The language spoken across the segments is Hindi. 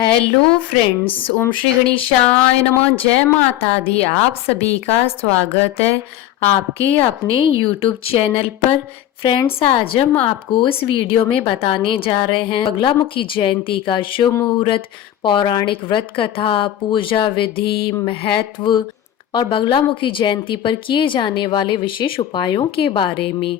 हेलो फ्रेंड्स, ओम श्री गणेशाय नमः। जय माता दी। आप सभी का स्वागत है आपके अपने यूट्यूब चैनल पर। फ्रेंड्स, आज हम आपको इस वीडियो में बताने जा रहे हैं बगलामुखी जयंती का शुभ मुहूर्त, पौराणिक व्रत कथा, पूजा विधि, महत्व और बगलामुखी जयंती पर किए जाने वाले विशेष उपायों के बारे में।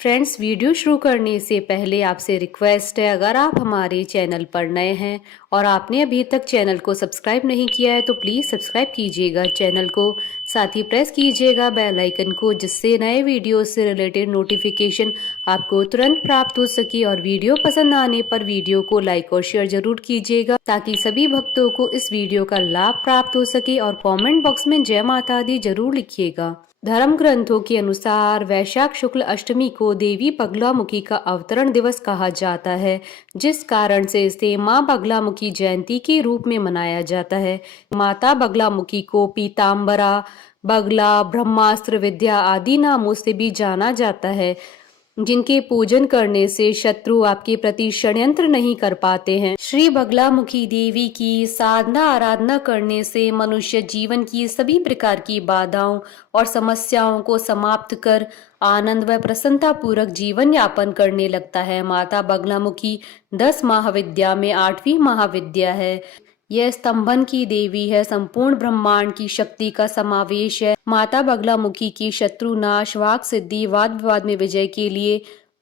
फ्रेंड्स, वीडियो शुरू करने से पहले आपसे रिक्वेस्ट है, अगर आप हमारे चैनल पर नए हैं और आपने अभी तक चैनल को सब्सक्राइब नहीं किया है तो प्लीज़ सब्सक्राइब कीजिएगा चैनल को। साथ ही प्रेस कीजिएगा बेल आइकन को, जिससे नए वीडियो से रिलेटेड नोटिफिकेशन आपको तुरंत प्राप्त हो सके। और वीडियो पसंद आने पर वीडियो को लाइक और शेयर जरूर कीजिएगा, ताकि सभी भक्तों को इस वीडियो का लाभ प्राप्त हो सके। और कमेंट बॉक्स में जय माता दी जरूर लिखिएगा। धर्म ग्रंथों के अनुसार वैशाख शुक्ल अष्टमी को देवी बगलामुखी का अवतरण दिवस कहा जाता है, जिस कारण से इसे माँ बगलामुखी जयंती के रूप में मनाया जाता है। माता बगलामुखी को पीताम्बरा, बगला, ब्रह्मास्त्र विद्या आदि नामों से भी जाना जाता है, जिनके पूजन करने से शत्रु आपके प्रति षड्यंत्र नहीं कर पाते हैं। श्री बगलामुखी देवी की साधना आराधना करने से मनुष्य जीवन की सभी प्रकार की बाधाओं और समस्याओं को समाप्त कर आनंद व प्रसन्नता पूर्वक जीवन यापन करने लगता है। माता बगलामुखी 10 महाविद्या में 8वीं महाविद्या है। यह स्तंभन की देवी है, संपूर्ण ब्रह्मांड की शक्ति का समावेश है। माता बगलामुखी की शत्रुनाश, वाक सिद्धि, वाद विवाद में विजय के लिए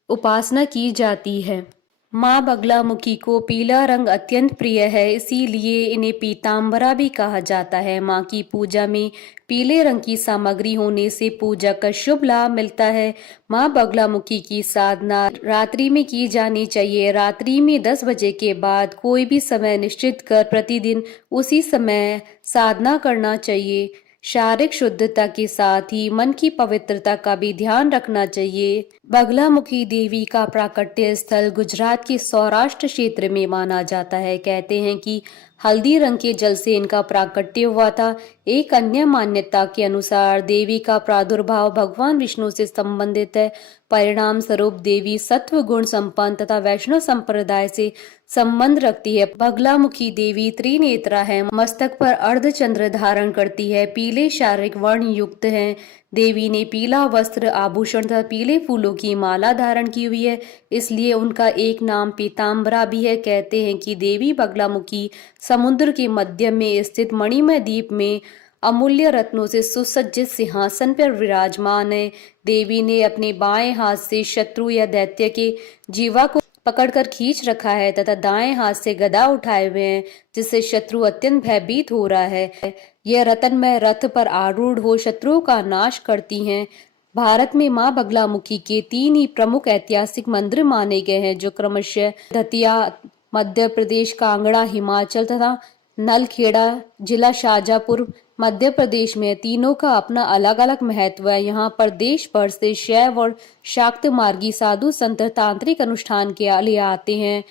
उपासना की जाती है। माँ बगलामुखी को पीला रंग अत्यंत प्रिय है, इसीलिए इन्हें पीताम्बरा भी कहा जाता है। माँ की पूजा में पीले रंग की सामग्री होने से पूजा का शुभ लाभ मिलता है। माँ बगलामुखी की साधना रात्रि में की जानी चाहिए। रात्रि में 10 बजे के बाद कोई भी समय निश्चित कर प्रतिदिन उसी समय साधना करना चाहिए। शारीरिक शुद्धता के साथ ही मन की पवित्रता का भी ध्यान रखना चाहिए। बगलामुखी देवी का प्राकट्य स्थल गुजरात के सौराष्ट्र क्षेत्र में माना जाता है। कहते हैं कि हल्दी रंग के जल से इनका प्राकट्य हुआ था। एक अन्य मान्यता के अनुसार देवी का प्रादुर्भाव भगवान विष्णु से संबंधित है। परिणाम स्वरूप देवी सत्व गुण संपन्न तथा वैष्णव संप्रदाय से संबंध रखती है। बगलामुखी देवी त्रिनेत्रा है, मस्तक पर अर्धचंद्र धारण करती है, पीले शारीरिक वर्ण युक्त है। देवी ने पीला वस्त्र, आभूषण तथा पीले फूलों की माला धारण की हुई है, इसलिए उनका एक नाम पीताम्बरा भी है। कहते हैं कि देवी बगलामुखी समुद्र के मध्य में स्थित मणिमय द्वीप में अमूल्य रत्नों से सुसज्जित सिंहासन पर विराजमान है। देवी ने अपने बाएं हाथ से शत्रु या दैत्य के जीवा को पकड़कर खींच रखा है तथा दाएं हाथ से गदा उठाए हुए हैं, जिससे शत्रु अत्यंत भयभीत हो रहा है। यह रत्नमय रथ पर आरूढ़ हो शत्रुओं का नाश करती हैं। भारत में मां बगलामुखी के 3 ही प्रमुख ऐतिहासिक मंदिर माने गए हैं, जो क्रमशः दतिया मध्य प्रदेश, कांगड़ा हिमाचल तथा नलखेड़ा जिला शाजापुर मध्य प्रदेश में। तीनों का अपना अलग अलग महत्व है। यहाँ पर देश भर से शैव और शाक्त मार्गी साधु संत तांत्रिक अनुष्ठान के लिए आते हैं।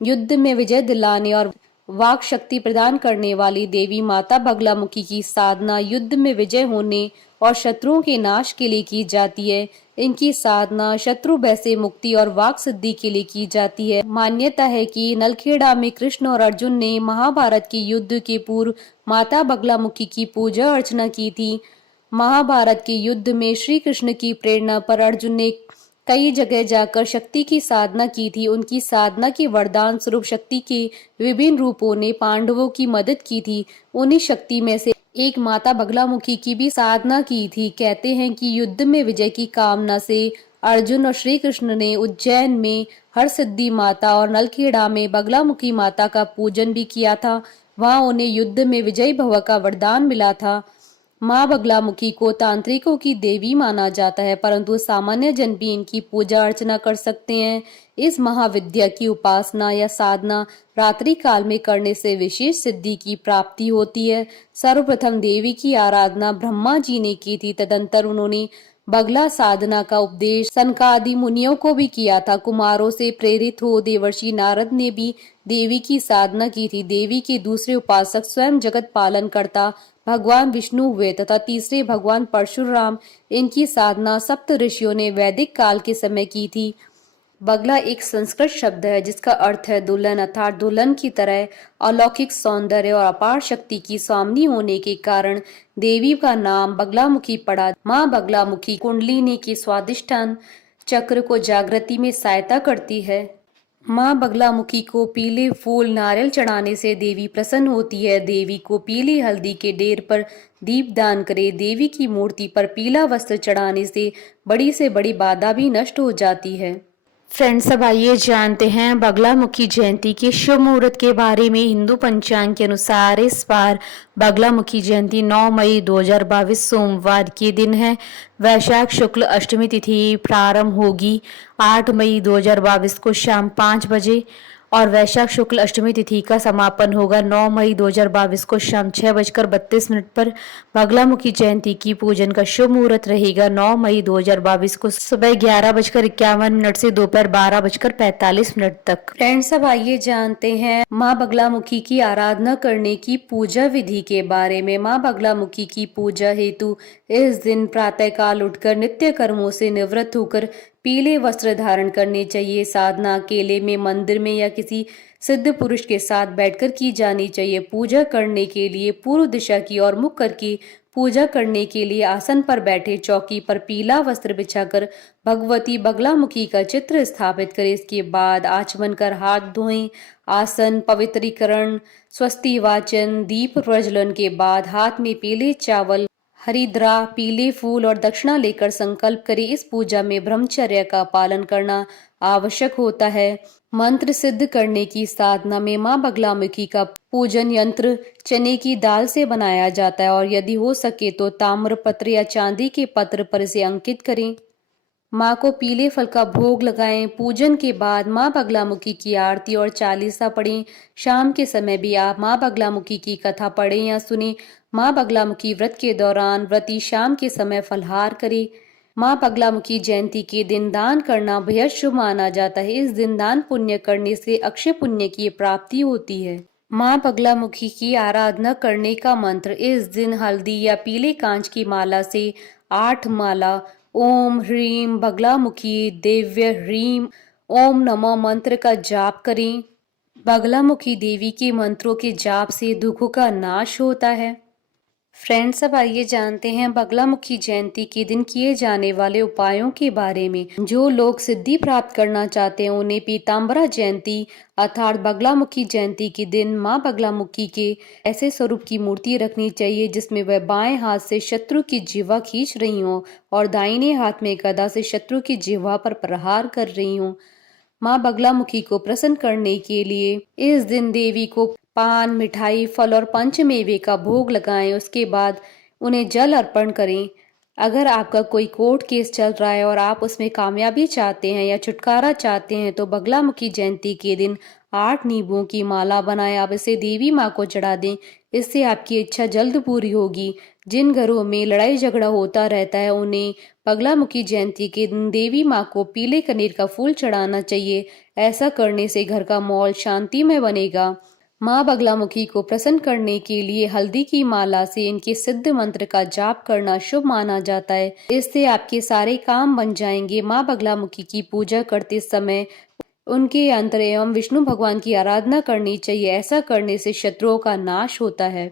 युद्ध में विजय दिलाने और वाक शक्ति प्रदान करने वाली देवी माता बगलामुखी की साधना युद्ध में विजय होने और शत्रुओं के नाश के लिए की जाती है। इनकी साधना शत्रु भय से मुक्ति और वाक सिद्धि के लिए की जाती है। मान्यता है कि नलखेड़ा में कृष्ण और अर्जुन ने महाभारत के युद्ध के पूर्व माता बगलामुखी की पूजा अर्चना की थी। महाभारत के युद्ध में श्री कृष्ण की प्रेरणा पर अर्जुन ने कई जगह जाकर शक्ति की साधना की थी। उनकी साधना के वरदान स्वरूप शक्ति के विभिन्न रूपों ने पांडवों की मदद की थी। उन्हीं शक्ति में से एक माता बगलामुखी की भी साधना की थी। कहते हैं कि युद्ध में विजय की कामना से अर्जुन और श्री कृष्ण ने उज्जैन में हरसिद्धि माता और नलखेड़ा में बगलामुखी माता का पूजन भी किया था। वहां उन्हें युद्ध में विजयी भव का वरदान मिला था। माँ बगलामुखी को तांत्रिकों की देवी माना जाता है, परंतु सामान्य जन भी इनकी पूजा अर्चना कर सकते हैं। इस महाविद्या की उपासना या साधना रात्रि काल में करने से विशेष सिद्धि की प्राप्ति होती है। सर्वप्रथम देवी की आराधना ब्रह्मा जी ने की थी। तदंतर उन्होंने बगला साधना का उपदेश सनकादि मुनियों को भी किया था। कुमारों से प्रेरित हो देवर्षि नारद ने भी देवी की साधना की थी। देवी के दूसरे उपासक स्वयं जगत पालन करता भगवान विष्णु हुए तथा तीसरे भगवान परशुराम। इनकी साधना सप्त ऋषियों ने वैदिक काल के समय की थी। बगला एक संस्कृत शब्द है जिसका अर्थ है दुल्हन, अर्थात दुल्हन की तरह अलौकिक सौंदर्य और अपार शक्ति की स्वामिनी होने के कारण देवी का नाम बगलामुखी पड़ा। माँ बगलामुखी कुंडलिनी के स्वादिष्टान चक्र को जागृति में सहायता करती है। माँ बगलामुखी को पीले फूल नारियल चढ़ाने से देवी प्रसन्न होती है। देवी को पीली हल्दी के ढेर पर दीप दान करे। देवी की मूर्ति पर पीला वस्त्र चढ़ाने से बड़ी बाधा भी नष्ट हो जाती है। फ्रेंड्स, अब आइए जानते हैं बगलामुखी जयंती के शुभ मुहूर्त के बारे में। हिंदू पंचांग के अनुसार इस बार बगलामुखी जयंती 9 मई 2022 सोमवार के दिन है। वैशाख शुक्ल अष्टमी तिथि प्रारंभ होगी 8 मई 2022 को शाम 5 बजे और वैशाख शुक्ल अष्टमी तिथि का समापन होगा 9 मई 2022 को शाम 6:32 पर। बगलामुखी जयंती की पूजन का शुभ मुहूर्त रहेगा 9 मई 2022 को सुबह 11:51 से दोपहर 12:45 तक। फ्रेंड्स, अब आइए जानते हैं माँ बगलामुखी की आराधना करने की पूजा विधि के बारे में। माँ बगलामुखी की पूजा हेतु इस दिन प्रातः काल उठकर नित्य कर्मों से निवृत्त होकर पीले वस्त्र धारण करने चाहिए। साधना अकेले में, मंदिर में या किसी सिद्ध पुरुष के साथ बैठकर की जानी चाहिए। पूजा करने के लिए पूर्व दिशा की ओर मुख करके पूजा करने के लिए आसन पर बैठे चौकी पर पीला वस्त्र बिछाकर भगवती बगलामुखी का चित्र स्थापित करें। इसके बाद आचमन कर हाथ धोएं। आसन, पवित्रीकरण, स्वस्ति वाचन, दीप प्रज्वलन के बाद हाथ में पीले चावल, हरिद्रा, पीले फूल और दक्षिणा लेकर संकल्प करें। इस पूजा में ब्रह्मचर्य का पालन करना आवश्यक होता है। मंत्र सिद्ध करने की साधना में माँ बगलामुखी का पूजन यंत्र चने की दाल से बनाया जाता है और यदि हो सके तो ताम्र पत्र या चांदी के पत्र पर इसे अंकित करें। माँ को पीले फल का भोग लगाएं। पूजन के बाद माँ बगलामुखी की आरती और चालीसा पढ़ें। शाम के समय भी आप माँ बगलामुखी की कथा पढ़ें या सुने। माँ बगलामुखी व्रत के दौरान व्रती शाम के समय फलाहार करे। माँ बगलामुखी जयंती के दिन दान करना बेहद शुभ माना जाता है। इस दिन दान पुण्य करने से अक्षय पुण्य की प्राप्ति होती है। माँ बगलामुखी की आराधना करने का मंत्र। इस दिन हल्दी या पीले कांच की माला से 8 माला ओम ह्रीम बगलामुखी दिव्य ह्रीम ओम नमः मंत्र का जाप करें। बगलामुखी देवी के मंत्रों के जाप से दुखों का नाश होता है। फ्रेंड्स, अब आइए जानते हैं बगलामुखी जयंती के दिन किए जाने वाले उपायों के बारे में। जो लोग सिद्धि प्राप्त करना चाहते हैं उन्हें पीताम्बरा जयंती अर्थात बगलामुखी जयंती के दिन माँ बगलामुखी के ऐसे स्वरूप की मूर्ति रखनी चाहिए जिसमें वह बाएं हाथ से शत्रु की जिह्वा खींच रही हो और दाहिने हाथ में गदा से शत्रु की जिह्वा पर प्रहार कर रही हो। माँ बगलामुखी को प्रसन्न करने के लिए इस दिन देवी को पान, मिठाई, फल और पंचमेवे का भोग लगाएं। उसके बाद उन्हें जल अर्पण करें। अगर आपका कोई कोर्ट केस चल रहा है और आप उसमें कामयाबी चाहते हैं या छुटकारा चाहते हैं तो बगलामुखी जयंती के दिन 8 नींबुओं की माला बनाएं। आप इसे देवी माँ को चढ़ा दें। इससे आपकी इच्छा जल्द पूरी होगी। जिन घरों में लड़ाई झगड़ा होता रहता है उन्हें बगलामुखी जयंती के दिन देवी माँ को पीले कनेर का फूल चढ़ाना चाहिए। ऐसा करने से घर का माहौल शांतिमय बनेगा। माँ बगलामुखी को प्रसन्न करने के लिए हल्दी की माला से इनके सिद्ध मंत्र का जाप करना शुभ माना जाता है। इससे आपके सारे काम बन जाएंगे। माँ बगलामुखी की पूजा करते समय उनके यंत्र एवं विष्णु भगवान की आराधना करनी चाहिए। ऐसा करने से शत्रुओं का नाश होता है।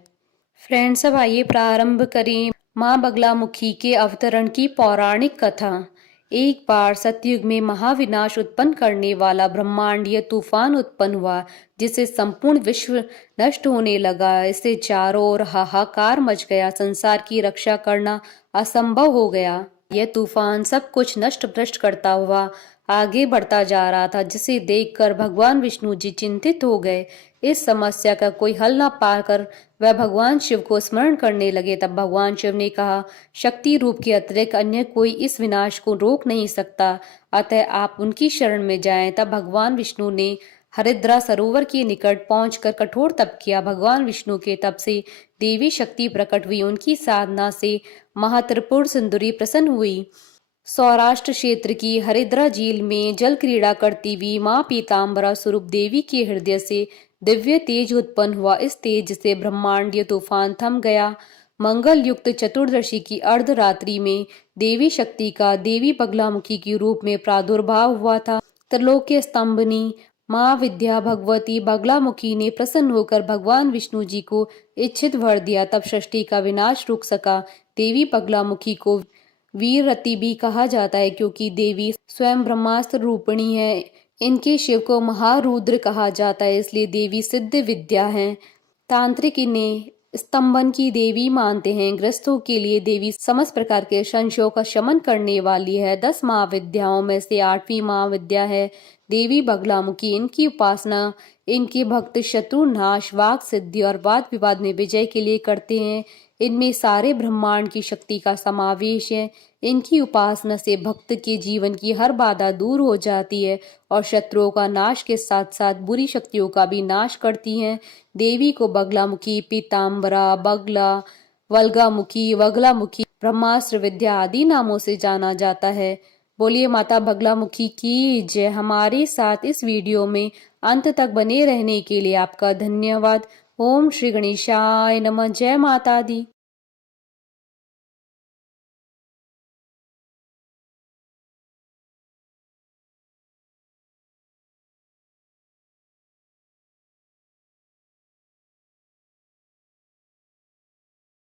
फ्रेंड्स, अब आइए प्रारंभ करें माँ बगलामुखी के अवतरण की पौराणिक कथा। एक बार सतयुग में महाविनाश उत्पन्न करने वाला ब्रह्मांडीय तूफान उत्पन्न हुआ जिससे संपूर्ण विश्व नष्ट होने लगा। इससे चारों ओर हाहाकार मच गया। संसार की रक्षा करना असंभव हो गया। यह तूफान सब कुछ नष्ट भ्रष्ट करता हुआ आगे बढ़ता जा रहा था जिसे देखकर भगवान विष्णु जी चिंतित हो गए। इस समस्या का कोई हल न पाकर वह भगवान शिव को स्मरण करने लगे। तब भगवान शिव ने कहा, शक्ति रूप के अतिरिक्त अन्य कोई इस विनाश को रोक नहीं सकता, अतः आप उनकी शरण में जाएं। तब भगवान विष्णु ने हरिद्रा सरोवर के निकट पहुंचकर कठोर तप किया। भगवान विष्णु के तप से देवी शक्ति प्रकट हुई। उनकी साधना से महात्रिपुर सुंदरी प्रसन्न हुई। सौराष्ट्र क्षेत्र की हरिद्रा झील में जल क्रीड़ा करती हुई माँ पीताम्बरा स्वरूप देवी के हृदय से दिव्य तेज उत्पन्न हुआ। इस तेज से ब्रह्मांडीय तूफान थम गया। मंगल युक्त चतुर्दशी की अर्धरात्रि में देवी शक्ति का देवी बगलामुखी के रूप में प्रादुर्भाव हुआ था। त्रिलोक्य स्तंभनी माँ विद्या भगवती बगलामुखी ने प्रसन्न होकर भगवान विष्णु जी को इच्छित वर दिया। तब सृष्टि का विनाश रुक सका। देवी बगलामुखी को वीररती भी कहा जाता है क्योंकि देवी स्वयं ब्रह्मास्त्र रूपिणी है। इनके शिव को महारुद्र कहा जाता है, इसलिए देवी सिद्ध विद्या है। तांत्रिक इन्हें स्तंभन की देवी मानते हैं। ग्रस्तों के लिए देवी समस्त प्रकार के संशयों का शमन करने वाली है। 10 महाविद्याओं में से 8वीं महाविद्या है देवी बगलामुखी। इनकी उपासना इनके भक्त शत्रु नाश, वाक सिद्धि और वाद विवाद में विजय के लिए करते हैं। इनमें सारे ब्रह्मांड की शक्ति का समावेश है। इनकी उपासना से भक्त के जीवन की हर बाधा दूर हो जाती है और शत्रुओं का नाश के साथ साथ बुरी शक्तियों का भी नाश करती हैं। देवी को बगलामुखी, पीताम्बरा, बगला, वल्गामुखी, वगलामुखी, ब्रह्मास्त्र विद्या आदि नामों से जाना जाता है। बोलिए माता बगलामुखी की जय। हमारे साथ इस वीडियो में अंत तक बने रहने के लिए आपका धन्यवाद। ओम श्री गणेशाय नमः। जय माता दी।